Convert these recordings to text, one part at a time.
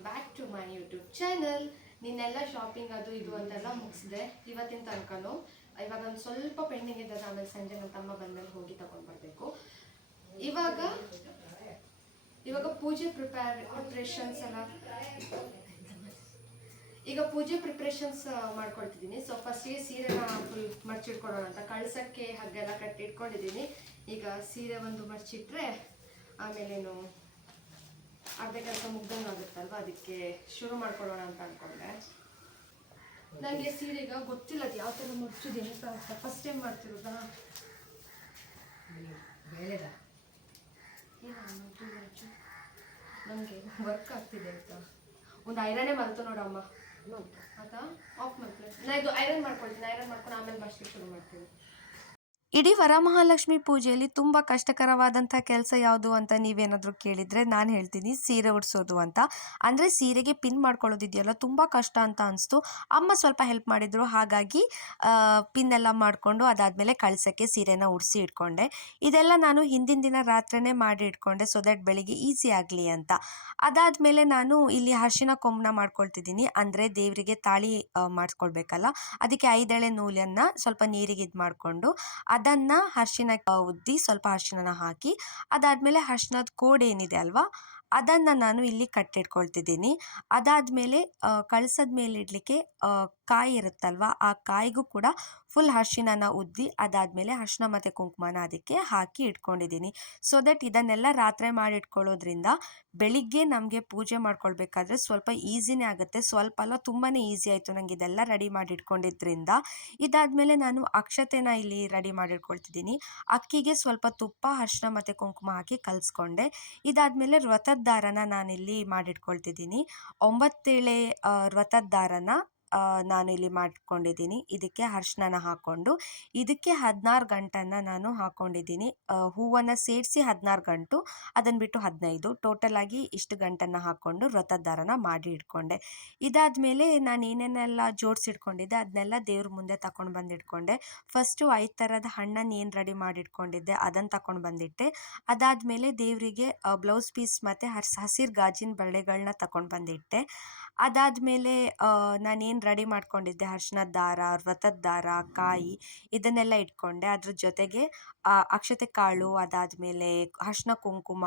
Welcome back to my YouTube channel. ನಿನ್ನೆಲ್ಲ shopping ಅದು ಇದು ಅಂತೆಲ್ಲ ಮುಗಿಸಿದೆ ಇವತ್ತಿನ ತನಕನೂ. ಇವಾಗ ಒಂದು ಸ್ವಲ್ಪ ಪೆಂಡಿಂಗ್ ಇದ್ದದ, ಆಮೇಲೆ ಸಂಜೆ ನನ್ನ ತಮ್ಮ ಬಂದಲ್ಲಿ ಹೋಗಿ ತಗೊಂಡು ಬರಬೇಕು. ಇವಾಗ ಪೂಜೆ ಪ್ರಿಪ್ರೇಷನ್ಸ್ ಎಲ್ಲ ಈಗ ಪೂಜೆ ಪ್ರಿಪ್ರೇಷನ್ಸ್ ಮಾಡ್ಕೊಳ್ತಿದ್ದೀನಿ. ಸೊ ಫಸ್ಟಿಗೆ ಸೀರೆನ ಫುಲ್ ಮರ್ಚಿಟ್ಕೊಡೋಣ ಅಂತ ಕಳ್ಸಕ್ಕೆ ಹಾಗೆಲ್ಲ ಕಟ್ಟಿಟ್ಕೊಂಡಿದ್ದೀನಿ. ಈಗ ಸೀರೆ ಒಂದು ಮರ್ಚಿಟ್ರೆ ಆಮೇಲೇನು ಅರ್ಧ ಕೆಲಸ ಮುಗ್ದಂಗೆ ಆಗುತ್ತಲ್ವ, ಅದಕ್ಕೆ ಶುರು ಮಾಡ್ಕೊಳ್ಳೋಣ ಅಂತ ಅಂದ್ಕೊಂಡೆ. ನನಗೆ ಸೀರೆಗ ಗೊತ್ತಿಲ್ಲ ಅದು ಯಾವ ಥರ ಮರ್ಚಿದ್ದೀನಿ ಅಂತ, ಫಸ್ಟ್ ಟೈಮ್ ಮಾಡ್ತಿರೋದಾ. ನನಗೆ ವರ್ಕ್ ಆಗ್ತಿದೆ ಅಂತ ಒಂದು ಐರನ್ನೇ ಮರೆತು ನೋಡಮ್ಮ. ಆಯ್ತಾ, ಆಫ್ ಮಾಡ್ತೀನಿ. ನಾನು ಇದು ಐರನ್ ಮಾಡ್ಕೊಳ್ತೀನಿ. ಐರನ್ ಮಾಡ್ಕೊಂಡು ಆಮೇಲೆ ಮಸ್ತಿಗೆ ಶುರು ಮಾಡ್ತೀನಿ. ಇಡೀ ವರಮಹಾಲಕ್ಷ್ಮಿ ಪೂಜೆಯಲ್ಲಿ ತುಂಬ ಕಷ್ಟಕರವಾದಂಥ ಕೆಲಸ ಯಾವುದು ಅಂತ ನೀವೇನಾದರೂ ಕೇಳಿದರೆ ನಾನು ಹೇಳ್ತೀನಿ ಸೀರೆ ಉಡಿಸೋದು ಅಂತ. ಅಂದರೆ ಸೀರೆಗೆ ಪಿನ್ ಮಾಡ್ಕೊಳ್ಳೋದಿದೆಯಲ್ಲ ತುಂಬ ಕಷ್ಟ ಅಂತ ಅನಿಸ್ತು. ಅಮ್ಮ ಸ್ವಲ್ಪ ಹೆಲ್ಪ್ ಮಾಡಿದರು, ಹಾಗಾಗಿ ಪಿನ್ ಎಲ್ಲ ಮಾಡಿಕೊಂಡು ಅದಾದಮೇಲೆ ಕಳ್ಸೋಕ್ಕೆ ಸೀರೆನ ಉಡಿಸಿ ಇಟ್ಕೊಂಡೆ. ಇದೆಲ್ಲ ನಾನು ಹಿಂದಿನ ದಿನ ರಾತ್ರಿನೇ ಮಾಡಿ ಇಟ್ಕೊಂಡೆ, ಸೊ ದಟ್ ಬೆಳಿಗ್ಗೆ ಈಸಿ ಆಗಲಿ ಅಂತ. ಅದಾದಮೇಲೆ ನಾನು ಇಲ್ಲಿ ಅರಿಶಿನ ಕೊಂಬನ್ನ ಮಾಡ್ಕೊಳ್ತಿದ್ದೀನಿ. ಅಂದರೆ ದೇವರಿಗೆ ತಾಳಿ ಮಾಡಿಸ್ಕೊಳ್ಬೇಕಲ್ಲ, ಅದಕ್ಕೆ 5 ಎಳೆ ನೂಲನ್ನು ಸ್ವಲ್ಪ ನೀರಿಗೆ ಇದು ಮಾಡಿಕೊಂಡು ಅದನ್ನು ಅರಿಶಿನ ಉದ್ದಿ ಸ್ವಲ್ಪ ಅರಿಶಿನ ಹಾಕಿ, ಅದಾದಮೇಲೆ ಅರಿಶಿನದ ಕೋಡ್ ಏನಿದೆ ಅಲ್ವಾ ಅದನ್ನು ನಾನು ಇಲ್ಲಿ ಕಟ್ಟಿಟ್ಕೊಳ್ತಿದ್ದೀನಿ. ಅದಾದಮೇಲೆ ಕಳಸದ ಮೇಲೆ ಇಡಲಿಕ್ಕೆ ಕಾಯಿ ಇರುತ್ತಲ್ವ, ಆ ಕಾಯಿಗೂ ಕೂಡ ಫುಲ್ ಅರಿಶಿನ ಉದ್ದಿ ಅದಾದಮೇಲೆ ಅರಿಶಿನ ಮತ್ತು ಕುಂಕುಮನ ಅದಕ್ಕೆ ಹಾಕಿ ಇಟ್ಕೊಂಡಿದ್ದೀನಿ. ಸೊ ದಟ್ ಇದನ್ನೆಲ್ಲ ರಾತ್ರಿ ಮಾಡಿ ಇಟ್ಕೊಳ್ಳೋದ್ರಿಂದ ಬೆಳಿಗ್ಗೆ ನಮಗೆ ಪೂಜೆ ಮಾಡ್ಕೊಳ್ಬೇಕಾದ್ರೆ ಸ್ವಲ್ಪ ಈಸಿನೇ ಆಗುತ್ತೆ. ಸ್ವಲ್ಪ ಅಲ್ಲ, ತುಂಬಾ ಈಸಿ ಆಯಿತು ನನಗೆ ಇದೆಲ್ಲ ರೆಡಿ ಮಾಡಿ ಇಟ್ಕೊಂಡಿದ್ರಿಂದ. ಇದಾದಮೇಲೆ ನಾನು ಅಕ್ಷತೆನ ಇಲ್ಲಿ ರೆಡಿ ಮಾಡಿಟ್ಕೊಳ್ತಿದ್ದೀನಿ. ಅಕ್ಕಿಗೆ ಸ್ವಲ್ಪ ತುಪ್ಪ, ಅರಿಶಿನ ಮತ್ತು ಕುಂಕುಮ ಹಾಕಿ ಕಲಿಸ್ಕೊಂಡೆ. ಇದಾದಮೇಲೆ ವ್ರತದ ದಾರನ ನಾನಿಲ್ಲಿ ಮಾಡಿಟ್ಕೊಳ್ತಿದ್ದೀನಿ. 9 ಎಳೆ ವ್ರತದ ದಾರನ ನಾನಿಲ್ಲಿ ಮಾಡಿಟ್ಕೊಂಡಿದ್ದೀನಿ. ಇದಕ್ಕೆ ಅರಿಶಿನ ಹಾಕ್ಕೊಂಡು ಇದಕ್ಕೆ 16 ಗಂಟನ್ನು ನಾನು ಹಾಕ್ಕೊಂಡಿದ್ದೀನಿ. ಹೂವನ್ನು ಸೇರಿಸಿ 16 ಗಂಟು, ಅದನ್ನು ಬಿಟ್ಟು 15, ಟೋಟಲ್ ಆಗಿ ಇಷ್ಟು ಗಂಟನ್ನು ಹಾಕ್ಕೊಂಡು ವ್ರತದ ದಾರನ ಮಾಡಿ ಇಟ್ಕೊಂಡೆ. ಇದಾದಮೇಲೆ ನಾನು ಏನೇನೆಲ್ಲ ಜೋಡಿಸಿಟ್ಕೊಂಡಿದ್ದೆ ಅದನ್ನೆಲ್ಲ ದೇವ್ರ ಮುಂದೆ ತಗೊಂಡು ಬಂದಿಟ್ಕೊಂಡೆ. ಫಸ್ಟು 5 ಥರದ ಹಣ್ಣನ್ನು ಏನು ರೆಡಿ ಮಾಡಿಟ್ಕೊಂಡಿದ್ದೆ ಅದನ್ನು ತಗೊಂಡು ಬಂದಿಟ್ಟೆ. ಅದಾದಮೇಲೆ ದೇವರಿಗೆ ಬ್ಲೌಸ್ ಪೀಸ್ ಮತ್ತು ಹಸಿರು ಗಾಜಿನ ಬಳೆಗಳನ್ನ ತಗೊಂಡು ಬಂದಿಟ್ಟೆ. ಅದಾದಮೇಲೆ ನಾನೇನು ರೆಡಿ ಮಾಡ್ಕೊಂಡಿದ್ದೆ ಅರಿಶಿನದ ದಾರ, ವ್ರತದ ದಾರ, ಕಾಯಿ ಇದನ್ನೆಲ್ಲ ಇಟ್ಕೊಂಡೆ. ಅದ್ರ ಜೊತೆಗೆ ಅಕ್ಷತೆ ಕಾಳು, ಅದಾದಮೇಲೆ ಅರಿಶಿನ ಕುಂಕುಮ,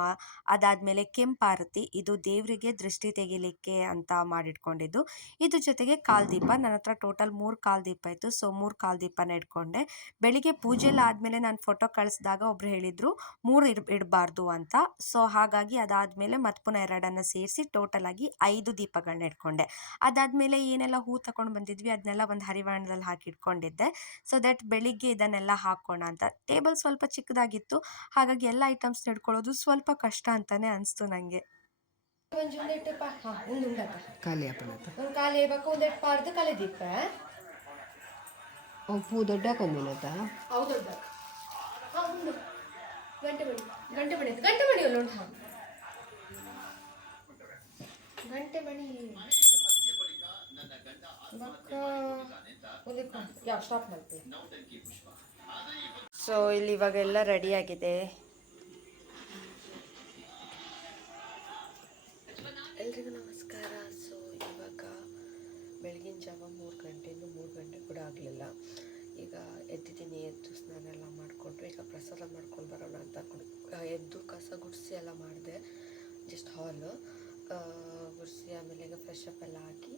ಅದಾದಮೇಲೆ ಕೆಂಪಾರತಿ, ಇದು ದೇವರಿಗೆ ದೃಷ್ಟಿ ತೆಗಿಲಿಕ್ಕೆ ಅಂತ ಮಾಡಿಟ್ಕೊಂಡಿದ್ದು. ಇದ್ರ ಜೊತೆಗೆ ಕಾಲ್ದೀಪ, ನನ್ನ ಹತ್ರ ಟೋಟಲ್ 3 ಕಾಲ್ದೀಪ ಇತ್ತು. ಸೊ 3 ಕಾಲ್ದೀಪನ ಇಟ್ಕೊಂಡೆ. ಬೆಳಿಗ್ಗೆ ಪೂಜೆ ಎಲ್ಲ ಆದಮೇಲೆ ನಾನು ಫೋಟೋ ಕಳಿಸಿದಾಗ ಒಬ್ರು ಹೇಳಿದರು 3 ಇಡಬಾರ್ದು ಅಂತ. ಸೊ ಹಾಗಾಗಿ ಅದಾದಮೇಲೆ ಮತ್ತೆ ಪುನಃ 2 ಸೇರಿಸಿ ಟೋಟಲ್ ಆಗಿ 5 ದೀಪಗಳನ್ನ ಇಟ್ಕೊಂಡೆ. ಅದಾದಮೇಲೆ ಏನೆಲ್ಲ ಹೂ ತಗೊಂಡು ಬಂದಿದ್ವಿ ಅದನ್ನೆಲ್ಲ ಒಂದು ಹರಿವಾಣದಲ್ಲಿ ಹಾಕಿ ಇಟ್ಕೊಂಡಿದ್ದೆ. ಸೊ ದಟ್ ಬೆಳಿಗ್ಗೆ ಇದನ್ನೆಲ್ಲ ಹಾಕೋಣ ಅಂತ. ಟೇಬಲ್ ಸ್ವಲ್ಪ ಚಿಕ್ಕದಾಗಿತ್ತು, ಹಾಗಾಗಿ ಎಲ್ಲ ಐಟಮ್ಸ್ನ ಇಟ್ಕೊಳ್ಳೋದು ಸ್ವಲ್ಪ ಕಷ್ಟ ಅಂತಲೇ ಅನಿಸ್ತು ನನಗೆ. ಪೂ ದೊಡ್ಡ ಕೊಂದಿನದ ಗಂಟೆ ಮಣಿ ಗಂಟೆ ಮಣಿ ಗಂಟೆ ಮಣಿ ಅಲ್ಲ ಹಾಂ ಗಂಟೆ ಮಣಿ ಯಾವ ಸ್ಟಾಪ್ ಮಾಡ್ತೀವಿ. ಸೊ ಇಲ್ಲಿ ಇವಾಗೆಲ್ಲ ರೆಡಿಯಾಗಿದೆ. ಎಲ್ರಿಗೂ ನಮಸ್ಕಾರ. ಸೊ ಇವಾಗ ಬೆಳಗಿನ ಜಾವ 3 ಗಂಟೆ, ಇನ್ನೂ 3 ಗಂಟೆ ಕೂಡ ಆಗಲಿಲ್ಲ. ಈಗ ಎದ್ದಿದ್ದೀನಿ. ಎದ್ದು ಸ್ನಾನ ಎಲ್ಲ ಮಾಡಿಕೊಂಡು ಈಗ ಪ್ರಸಾದ ಮಾಡ್ಕೊಂಡು ಬರೋಣ ಅಂತ ಎದ್ದು ಕಸ ಗುಡಿಸಿ ಎಲ್ಲ ಮಾಡಿದೆ. ಜಸ್ಟ್ ಹಾಲು ಗುಡಿಸಿ ಆಮೇಲೆ ಈಗ ಫ್ರೆಶ್ ಅಪ್ ಎಲ್ಲ ಹಾಕಿ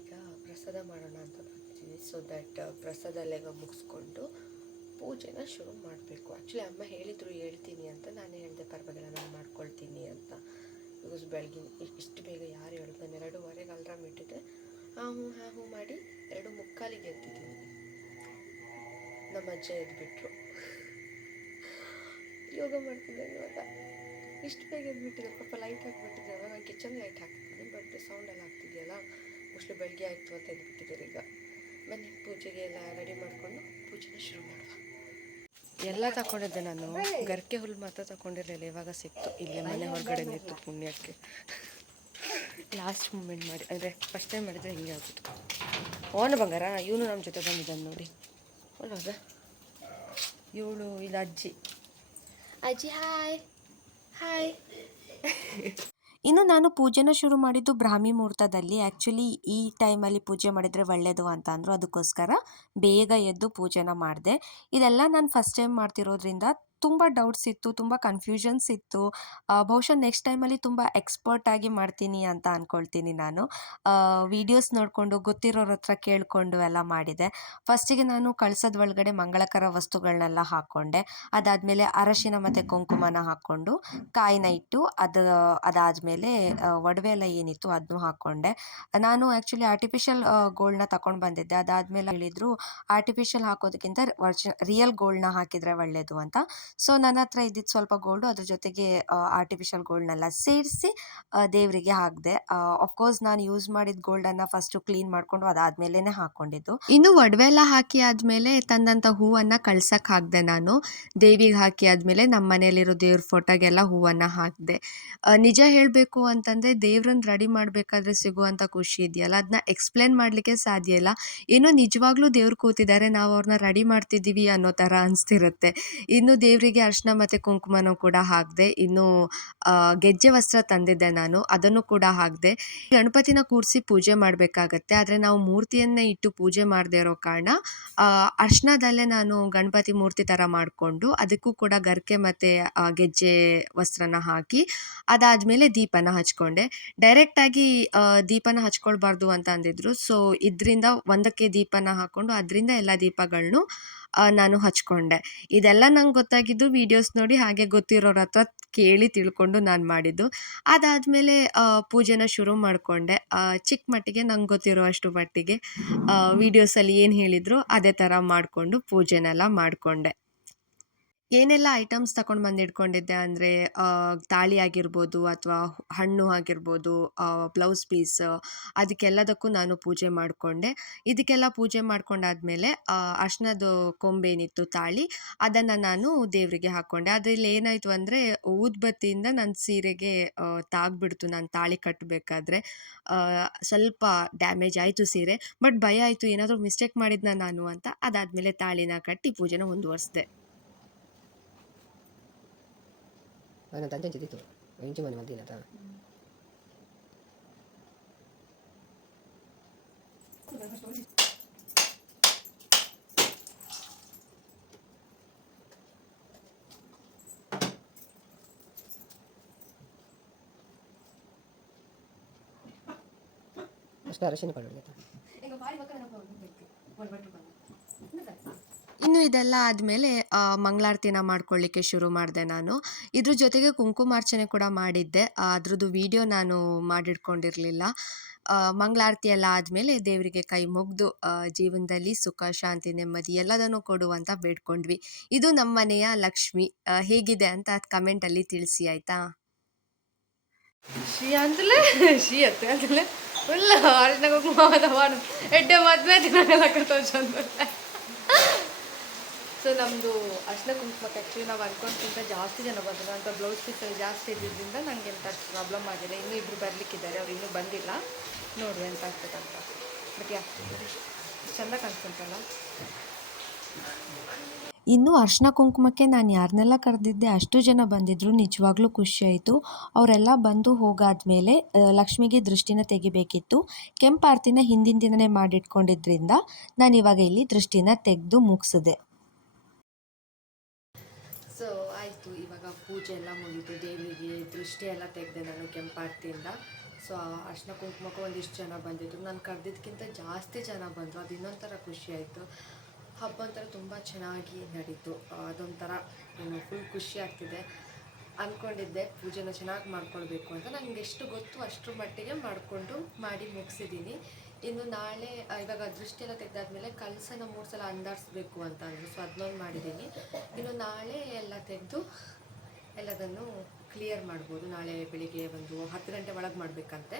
ಈಗ ಪ್ರಸಾದ ಮಾಡೋಣ ಅಂತ ಬರ್ತೀನಿ. ಸೊ ದಟ್ ಪ್ರಸಾದ ಎಲ್ಲ ಈಗ ಮುಗಿಸ್ಕೊಂಡು ಪೂಜೆನ ಶುರು ಮಾಡಬೇಕು. ಆ್ಯಕ್ಚುಲಿ ಅಮ್ಮ ಹೇಳಿದರು ಹೇಳ್ತೀನಿ ಅಂತ, ನಾನೇ ಹೇಳಿದೆ ಪರವಾಗಿಲ್ಲ ನಾನು ಮಾಡ್ಕೊಳ್ತೀನಿ ಅಂತ. ಬಿಕಾಸ್ ಬೆಳಗಿನ ಇಷ್ಟು ಬೇಗ ಯಾರು ಹೇಳೋದು, ನಾನು 2:15ಗೆ ಅಲ್ರಾಮ್ ಇಟ್ಟಿದ್ದೆ. ಹ್ಞೂ ಮಾಡಿ 2:45ಗೆ ಎದ್ದಿದ್ದೀನಿ. ನಮ್ಮ ಅಜ್ಜ ಎದ್ಬಿಟ್ರು. ಯೋಗ ಮಾಡ್ತಿದ್ದೆ ಇವಾಗ. ಇಷ್ಟು ಬೇಗ ಎದ್ಬಿಟ್ಟಿದೆ ಪಾಪ. ಲೈಟ್ ಆಗಿಬಿಟ್ಟಿದೆ. ಅವಾಗ ಕಿಚನ್ ಲೈಟ್ ಹಾಕ್ತಿದ್ದೀನಿ, ಬಟ್ ಸೌಂಡ್ ಎಲ್ಲ ಆಗ್ತಿದೆಯಲ್ಲ, ಮೋಸ್ಟ್ಲಿ ಬೆಳಗ್ಗೆ ಆಯಿತು ಅಂತ ಎದ್ಬಿಟ್ಟಿದ್ದಾರೆ. ಈಗ ಬನ್ನಿ ಪೂಜೆಗೆ ಎಲ್ಲ ರೆಡಿ ಮಾಡಿಕೊಂಡು ಪೂಜೆನ ಶುರು ಮಾಡುವ. ಎಲ್ಲ ತಗೊಂಡಿದ್ದೆ ನಾನು. ಗರ್ಕೆ ಹುಲ್ಲು ಮಾತ್ರ ತಗೊಂಡಿರಲಿಲ್ಲ, ಇವಾಗ ಸಿಕ್ತು. ಇಲ್ಲೇ ಮನೆ ಹೊರಗಡೆ ನಿಂತು ಪುಣ್ಯಕ್ಕೆ ಲಾಸ್ಟ್ ಮೂಮೆಂಟ್ ಮಾಡಿ, ಅಂದರೆ ಫಸ್ಟ್ ಟೈಮ್ ಮಾಡಿದರೆ ಹಿಂಗೆ ಆಗ್ಬಿಟ್ಟು. ಓನ ಬಂಗಾರ ಇವನು ನಮ್ಮ ಜೊತೆ ಬಂದಿದ್ದಾನೆ ನೋಡಿ. ಹೌದಾ, ಇವಳು ಇದು ಅಜ್ಜಿ. ಅಜ್ಜಿ ಹಾಯ್ ಹಾಯ್. ಇನ್ನು ನಾನು ಪೂಜೆನ ಶುರು ಮಾಡಿದ್ದು ಬ್ರಾಹ್ಮಿ ಮುಹೂರ್ತದಲ್ಲಿ. ಆ್ಯಕ್ಚುಲಿ ಈ ಟೈಮಲ್ಲಿ ಪೂಜೆ ಮಾಡಿದರೆ ಒಳ್ಳೆಯದು ಅಂತ ಅಂದರು, ಅದಕ್ಕೋಸ್ಕರ ಬೇಗ ಎದ್ದು ಪೂಜೆನ ಮಾಡಿದೆ. ಇದೆಲ್ಲ ನಾನು ಫಸ್ಟ್ ಟೈಮ್ ಮಾಡ್ತಿರೋದ್ರಿಂದ ತುಂಬ ಡೌಟ್ಸ್ ಇತ್ತು, ತುಂಬ ಕನ್ಫ್ಯೂಷನ್ಸ್ ಇತ್ತು. ಬಹುಶಃ ನೆಕ್ಸ್ಟ್ ಟೈಮಲ್ಲಿ ತುಂಬ ಎಕ್ಸ್ಪರ್ಟ್ ಆಗಿ ಮಾಡ್ತೀನಿ ಅಂತ ಅಂದ್ಕೊಳ್ತೀನಿ ನಾನು. ವೀಡಿಯೋಸ್ ನೋಡಿಕೊಂಡು ಗೊತ್ತಿರೋರ ಹತ್ರ ಕೇಳಿಕೊಂಡು ಎಲ್ಲ ಮಾಡಿದೆ. ಫಸ್ಟಿಗೆ ನಾನು ಕಳಸದ ಒಳಗಡೆ ಮಂಗಳಕರ ವಸ್ತುಗಳನ್ನೆಲ್ಲ ಹಾಕ್ಕೊಂಡೆ. ಅದಾದಮೇಲೆ ಅರಶಿನ ಮತ್ತು ಕುಂಕುಮನ ಹಾಕ್ಕೊಂಡು ಕಾಯಿನ ಇಟ್ಟು ಅದಾದಮೇಲೆ ಒಡವೆ ಎಲ್ಲ ಏನಿತ್ತು ಅದನ್ನು ಹಾಕ್ಕೊಂಡೆ. ನಾನು ಆ್ಯಕ್ಚುಲಿ ಆರ್ಟಿಫಿಷಿಯಲ್ ಗೋಲ್ಡ್ನ ತಗೊಂಡು ಬಂದಿದ್ದೆ. ಅದಾದಮೇಲೆ ಹೇಳಿದರು ಆರ್ಟಿಫಿಷಿಯಲ್ ಹಾಕೋದಕ್ಕಿಂತ ರಿಯಲ್ ಗೋಲ್ಡ್ನ ಹಾಕಿದರೆ ಒಳ್ಳೆಯದು ಅಂತ. ಸೊ ನನ್ನ ಹತ್ರ ಇದ್ದಿದ್ದು ಸ್ವಲ್ಪ ಗೋಲ್ಡು, ಅದ್ರ ಜೊತೆಗೆ ಆರ್ಟಿಫಿಷಿಯಲ್ ಗೋಲ್ಡ್ನೆಲ್ಲ ಸೇರಿಸಿ ದೇವರಿಗೆ ಹಾಕಿದೆ. ಆಫ್ಕೋರ್ಸ್ ನಾನು ಯೂಸ್ ಮಾಡಿದ ಗೋಲ್ಡನ್ನು ಫಸ್ಟು ಕ್ಲೀನ್ ಮಾಡಿಕೊಂಡು ಅದಾದಮೇಲೆ ಹಾಕ್ಕೊಂಡಿದ್ದು. ಇನ್ನು ಒಡವೆ ಎಲ್ಲ ಹಾಕಿ ಆದಮೇಲೆ ತಂದಂಥ ಹೂವನ್ನು ಕಳ್ಸಕ್ಕೆ ಹಾಕಿದೆ ನಾನು. ದೇವಿಗೆ ಹಾಕಿ ಆದಮೇಲೆ ನಮ್ಮ ಮನೆಯಲ್ಲಿರೋ ದೇವ್ರ ಫೋಟೋಗೆಲ್ಲ ಹೂವನ್ನು ಹಾಕಿದೆ. ನಿಜ ಹೇಳಬೇಕು ಅಂತಂದರೆ ದೇವ್ರನ್ನ ರೆಡಿ ಮಾಡಬೇಕಾದ್ರೆ ಸಿಗುವಂಥ ಖುಷಿ ಇದೆಯಲ್ಲ, ಅದನ್ನ ಎಕ್ಸ್ಪ್ಲೇನ್ ಮಾಡಲಿಕ್ಕೆ ಸಾಧ್ಯ ಇಲ್ಲ. ಏನೋ ನಿಜವಾಗ್ಲೂ ದೇವ್ರು ಕೂತಿದ್ದಾರೆ, ನಾವು ಅವ್ರನ್ನ ರೆಡಿ ಮಾಡ್ತಿದ್ದೀವಿ ಅನ್ನೋ ಥರ ಅನಿಸ್ತಿರುತ್ತೆ. ಇನ್ನು ದೇವರಿಗೆ ಅರಿಶಿನ ಮತ್ತು ಕುಂಕುಮನೂ ಕೂಡ ಹಾಕಿದೆ. ಇನ್ನು ಗೆಜ್ಜೆ ವಸ್ತ್ರ ತಂದಿದ್ದೆ ನಾನು, ಅದನ್ನು ಕೂಡ ಹಾಕಿದೆ. ಗಣಪತಿನ ಕೂರಿಸಿ ಪೂಜೆ ಮಾಡಬೇಕಾಗತ್ತೆ, ಆದರೆ ನಾವು ಮೂರ್ತಿಯನ್ನೇ ಇಟ್ಟು ಪೂಜೆ ಮಾಡದೇ ಇರೋ ಕಾರಣ ಅರಿಶಿನದಲ್ಲೇ ನಾನು ಗಣಪತಿ ಮೂರ್ತಿ ಥರ ಮಾಡಿಕೊಂಡು ಅದಕ್ಕೂ ಕೂಡ ಗರಿಕೆ ಮತ್ತು ಗೆಜ್ಜೆ ವಸ್ತ್ರನ ಹಾಕಿ ಅದಾದಮೇಲೆ ದೀಪನ ಹಚ್ಕೊಂಡೆ. ಡೈರೆಕ್ಟಾಗಿ ದೀಪನ ಹಚ್ಕೊಳ್ಬಾರ್ದು ಅಂತ ಅಂದಿದ್ರು. ಸೊ ಇದರಿಂದ ಒಂದಕ್ಕೆ ದೀಪನ ಹಾಕ್ಕೊಂಡು ಅದರಿಂದ ಎಲ್ಲ ದೀಪಗಳನ್ನು ನಾನು ಹಚ್ಕೊಂಡೆ. ಇದೆಲ್ಲ ನಂಗೆ ಗೊತ್ತಾಗಿದ್ದು ವೀಡಿಯೋಸ್ ನೋಡಿ, ಹಾಗೆ ಗೊತ್ತಿರೋರ ಹತ್ರ ಕೇಳಿ ತಿಳ್ಕೊಂಡು ನಾನು ಮಾಡಿದ್ದು. ಅದಾದಮೇಲೆ ಪೂಜೆನ ಶುರು ಮಾಡಿಕೊಂಡೆ. ಚಿಕ್ಕ ಮಟ್ಟಿಗೆ ನಂಗೆ ಗೊತ್ತಿರೋ ಅಷ್ಟು ಮಟ್ಟಿಗೆ ವೀಡಿಯೋಸಲ್ಲಿ ಏನು ಹೇಳಿದ್ರು ಅದೇ ಥರ ಮಾಡಿಕೊಂಡು ಪೂಜೆನೆಲ್ಲ ಮಾಡಿಕೊಂಡೆ. ಏನೆಲ್ಲ ಐಟಮ್ಸ್ ತಗೊಂಡು ಬಂದು ಇಟ್ಕೊಂಡಿದ್ದೆ ಅಂದರೆ ತಾಳಿ ಆಗಿರ್ಬೋದು ಅಥವಾ ಹಣ್ಣು ಆಗಿರ್ಬೋದು, ಬ್ಲೌಸ್ ಪೀಸ್, ಅದಕ್ಕೆಲ್ಲದಕ್ಕೂ ನಾನು ಪೂಜೆ ಮಾಡಿಕೊಂಡೆ. ಇದಕ್ಕೆಲ್ಲ ಪೂಜೆ ಮಾಡ್ಕೊಂಡಾದ್ಮೇಲೆ ಅರ್ಶಿನದ ಕೊಂಬೇನಿತ್ತು ತಾಳಿ, ಅದನ್ನು ನಾನು ದೇವರಿಗೆ ಹಾಕ್ಕೊಂಡೆ. ಅದ್ರಲ್ಲಿ ಏನಾಯಿತು ಅಂದರೆ ಊದ್ಬತ್ತಿಯಿಂದ ನನ್ನ ಸೀರೆಗೆ ತಾಗ್ಬಿಡ್ತು. ನಾನು ತಾಳಿ ಕಟ್ಟಬೇಕಾದ್ರೆ ಸ್ವಲ್ಪ ಡ್ಯಾಮೇಜ್ ಆಯಿತು ಸೀರೆ. ಬಟ್ ಭಯ ಆಯಿತು, ಏನಾದರೂ ಮಿಸ್ಟೇಕ್ ಮಾಡಿದ್ನ ನಾನು ಅಂತ. ಅದಾದಮೇಲೆ ತಾಳಿನ ಕಟ್ಟಿ ಪೂಜೆನ ಮುಂದುವರಿಸಿದೆ. ನಾನು ತಂದಿದ್ದು ಇಂಚು ಮನೆ ಮದ್ದಿನ ಅಷ್ಟು ಅರಶಿನ ಪಡೋದು. ಇನ್ನು ಇದೆಲ್ಲ ಆದಮೇಲೆ ಮಂಗಳಾರತಿನ ಮಾಡ್ಕೊಳ್ಳಿಕ್ಕೆ ಶುರು ಮಾಡಿದೆ ನಾನು. ಇದ್ರ ಜೊತೆಗೆ ಕುಂಕುಮಾರ್ಚನೆ ಕೂಡ ಮಾಡಿದ್ದೆ. ಅದ್ರದ್ದು ವಿಡಿಯೋ ನಾನು ಮಾಡಿಟ್ಕೊಂಡಿರಲಿಲ್ಲ. ಮಂಗಳಾರತಿ ಎಲ್ಲ ಆದಮೇಲೆ ದೇವರಿಗೆ ಕೈ ಮುಗಿದು ಜೀವನದಲ್ಲಿ ಸುಖ, ಶಾಂತಿ, ನೆಮ್ಮದಿ ಎಲ್ಲದನ್ನು ಕೊಡು ಅಂತ ಬೇಡ್ಕೊಂಡ್ವಿ. ಇದು ನಮ್ಮ ಮನೆಯ ಲಕ್ಷ್ಮಿ. ಹೇಗಿದೆ ಅಂತ ಕಮೆಂಟಲ್ಲಿ ತಿಳಿಸಿ ಆಯಿತಾ. ಶ್ರೀ ಅಂತಲೇ ಶ್ರೀ ಅತ್ತೆ ಅಂತಲೇ ಫುಲ್ ಅರಿಶಿನ ಕುಂಕುಮ ಮಾಡು ಎಡ್ಡೆ ಮದುವೆ ದಿನನೆಲ್ಲ ಕಟ್ಟೋದು. ಸೊ ನಮ್ಮದು ಅರಿಶಿನ ಕುಂಕುಮಕ್ಕೆ ಆ್ಯಕ್ಚುಲಿ ನಾವು ಅಂದ್ಕೊಂಡ್ಕಿಂತ ಜಾಸ್ತಿ ಜನ ಬಂದರು ಅಂತ ಬ್ಲೌಸ್ ಪೀಸಲ್ಲಿ ಜಾಸ್ತಿ ಇದ್ದಿದ್ದರಿಂದ ನನಗೆ ಎಂತ ಅಷ್ಟು ಪ್ರಾಬ್ಲಮ್ ಆಗಿದೆ. ಇನ್ನೂ ಇಬ್ಬರು ಬರಲಿಕ್ಕಿದ್ದಾರೆ, ಅವ್ರು ಇನ್ನೂ ಬಂದಿಲ್ಲ. ನೋಡ್ರಿ ಎಂತ ಆಗ್ತದಂತ. ಬಟ್ ಚೆಂದ ಕಾಣಿಸ್ತಂತಲ್ಲ. ಇನ್ನು ಅರಿಶಿನ ಕುಂಕುಮಕ್ಕೆ ನಾನು ಯಾರನ್ನೆಲ್ಲ ಕರೆದಿದ್ದೆ ಅಷ್ಟು ಜನ ಬಂದಿದ್ದರು. ನಿಜವಾಗ್ಲೂ ಖುಷಿಯಾಯಿತು. ಅವರೆಲ್ಲ ಬಂದು ಹೋಗಾದ್ಮೇಲೆ ಲಕ್ಷ್ಮಿಗೆ ದೃಷ್ಟಿನ ತೆಗಿಬೇಕಿತ್ತು. ಕೆಂಪಾರತಿನ ಹಿಂದಿನ ದಿನವೇ ಮಾಡಿಟ್ಕೊಂಡಿದ್ರಿಂದ ನಾನು ಇವಾಗ ಇಲ್ಲಿ ದೃಷ್ಟಿನ ತೆಗೆದು ಮುಗಿಸಿದೆ. ಸೊ ಆಯಿತು, ಇವಾಗ ಪೂಜೆ ಎಲ್ಲ ಮುಗೀತು. ದೇವಿಗೆ ದೃಷ್ಟಿ ಎಲ್ಲ ತೆಗೆದೆ ನಾನು ಕೆಂಪಾರತಿಯಿಂದ. ಸೊ ಅರಿಶಿನ ಕುಂಕುಮಕ್ಕೂ ಒಂದಿಷ್ಟು ಜನ ಬಂದಿದ್ದರು. ನಾನು ಕರೆದಿದ್ದಕ್ಕಿಂತ ಜಾಸ್ತಿ ಜನ ಬಂದರು. ಅದು ಇನ್ನೊಂಥರ ಖುಷಿ ಆಯಿತು. ಹಬ್ಬ ಒಂಥರ ತುಂಬ ಚೆನ್ನಾಗಿ ನಡೀತು. ಅದೊಂಥರ ಏನು ಫುಲ್ ಖುಷಿ ಆಗ್ತಿದೆ. ಅಂದ್ಕೊಂಡಿದ್ದೆ ಪೂಜೆನ ಚೆನ್ನಾಗಿ ಮಾಡ್ಕೊಳ್ಬೇಕು ಅಂತ. ನನಗೆ ಎಷ್ಟು ಗೊತ್ತು ಅಷ್ಟರ ಮಟ್ಟಿಗೆ ಮಾಡಿ ಮುಗಿಸಿದ್ದೀನಿ. ಇನ್ನು ನಾಳೆ ಇವಾಗ ದೃಷ್ಟಿ ಎಲ್ಲ ತೆಗೆದಾದ್ಮೇಲೆ ಕಲಸನ 3 ಸಲ ಅಂದಾಡಿಸ್ಬೇಕು ಅಂತ ಅಂದರು. ಸೊ ಅದನ್ನೊಂದು ಮಾಡಿದ್ದೀನಿ. ಇನ್ನು ನಾಳೆ ಎಲ್ಲ ತೆಗೆದು ಎಲ್ಲದನ್ನು ಕ್ಲಿಯರ್ ಮಾಡ್ಬೋದು. ನಾಳೆ ಬೆಳಿಗ್ಗೆ ಒಂದು 10 ಗಂಟೆ ಒಳಗೆ ಮಾಡಬೇಕಂತೆ.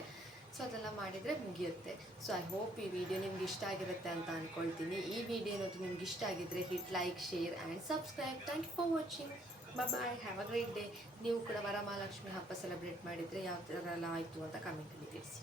ಸೊ ಅದೆಲ್ಲ ಮಾಡಿದರೆ ಮುಗಿಯುತ್ತೆ. ಸೊ ಐ ಹೋಪ್ ಈ ವಿಡಿಯೋ ನಿಮ್ಗೆ ಇಷ್ಟ ಆಗಿರುತ್ತೆ ಅಂತ ಅಂದ್ಕೊಳ್ತೀನಿ. ಈ ವಿಡಿಯೋ ಏನಾದರೂ ನಿಮ್ಗೆ ಇಷ್ಟ ಆಗಿದ್ದರೆ hit like, share and subscribe. Thank you for watching. Bye, have a great day. ನೀವು ಕೂಡ ವರಮಹಾಲಕ್ಷ್ಮಿ ಹಬ್ಬ ಸೆಲೆಬ್ರೇಟ್ ಮಾಡಿದರೆ ಯಾವ ಥರ ಎಲ್ಲ ಆಯಿತು ಅಂತ ಕಮೆಂಟಲ್ಲಿ ತಿಳಿಸಿ.